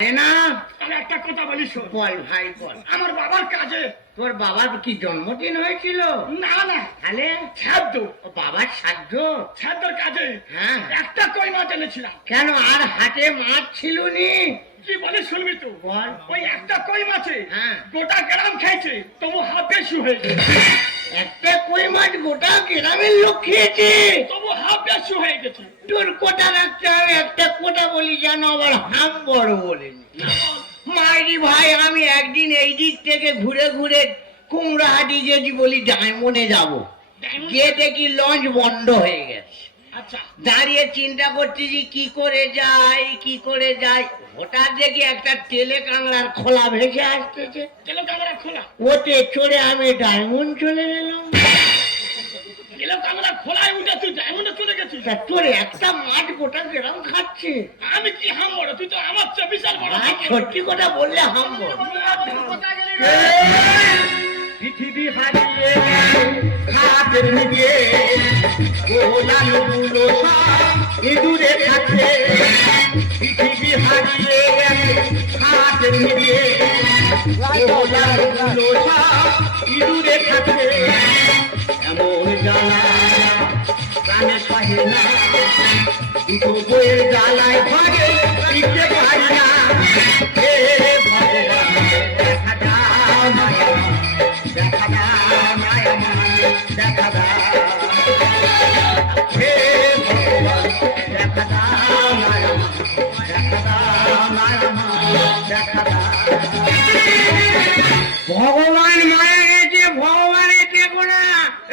এ না? আমি একটা কথা বলি বল ভাই বল। আমার বাবার কাজে তোর বাবার কি জন্মদিন হয়েছিল? না না। তাহলে? ছাদ্য বাবার সাধ্য ছাদ্যর কাজে হ্যাঁ। একটা কই মাছ এনেছিলাম। কেন আর হাটে মাছ ছিল নি কি বলে শুনবি তো? বল। ওই একটা কই মাছে হ্যাঁ। গোটা গ্রাম খেয়েছে তবু হাফ বেশি হয়েছে একটা কই মাছ গোটা গ্রামের লোক খেয়েছে? হয়ে গেছে। তোর কোটা রাখতে হবে একটা কোটা বলি যেন আবার হাম বড় বলেনি মাইরি ভাই আমি একদিন এই দিক থেকে ঘুরে ঘুরে কুমড়াহাটি যদি বলি ডায়মন্ডে যাব। Diamond? গিয়ে দেখি লঞ্চ বন্ধ হয়ে গেছে। আচ্ছা। দাঁড়িয়ে চিন্তা করতেছি কি করে যাই কি করে যাই। হঠাৎ দেখি একটা তেলে কাংড়ার খোলা ভেসে আসতেছে। তেলো কামড়া খোলা? ওতে চড়ে আমি ডায়মন্ড চলে গেলাম। তেলো কামড়া খোলায় তোর একটা মাছ গোটা গ্রাম খাচ্ছে। আমি কি হাম বড় তুই তো আমার চেয়ে বিশাল বড় সত্যি কথা বললে হাম বড়। পৃথিবী হারিয়ে হাতের নিচে গোলাগুলো সব ইঁদুরে খাচ্ছে। পৃথিবী হারিয়ে হাতের নিচে গোলাগুলো সব ইঁদুরে খাচ্ছে। এমন জ্বালা বইয়ের জ্বালায় ঘরে টিকতে পারি না হে ভগবান দেখা দাও মায়া দেখা দাও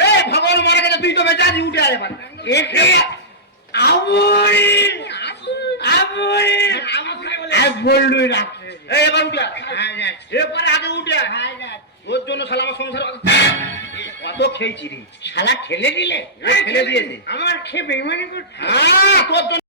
এই ভগবান মারা গেছে, তুই তো বেঁচে আছিস উঠে আয় এবার। একে আবুরি আবুরি আর বললু রাখছে এই এবার উঠে এবার আগে উঠে ওর জন্য শালা আমার সংসার কত খেয়েছি রে। শালা খেলে দিলে? খেলে দিয়েছে আমার খেয়ে বেমানি করছে হ্যাঁ তোর